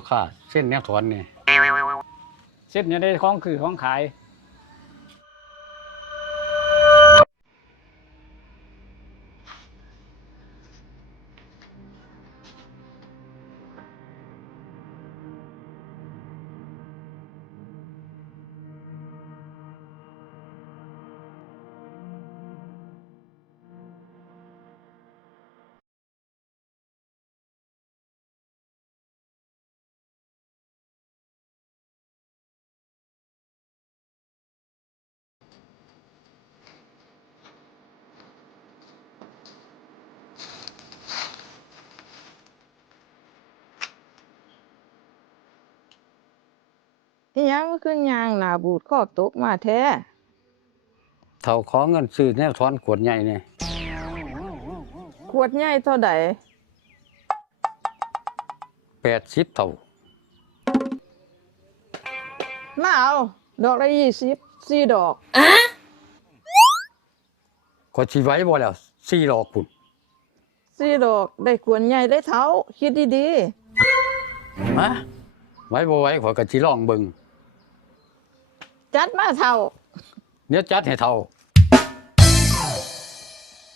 พ่อค้าเส้นแนวถอนนี่เส้นเนี่ยได้ของคือของขายอิหยังคือย่างหน้าบูดคอตกมาแท้ เท่าขอเงินซื้อแนวถอนขวดใหญ่นี่ ขวดใหญ่เท่าใด 80เท่า มาเอาดอกละ20 4ดอก ก็สิไหว้บ่แล้ว4 ดอกพุ่น 4ดอกได้ขวดใหญ่ได้เท่าคิดดี ฮะไหว้บ่ไหว้ข้อยก็สิลองเบิ่ง ๆจัดมาเท่า เดี๋ยวจัดให้เท่า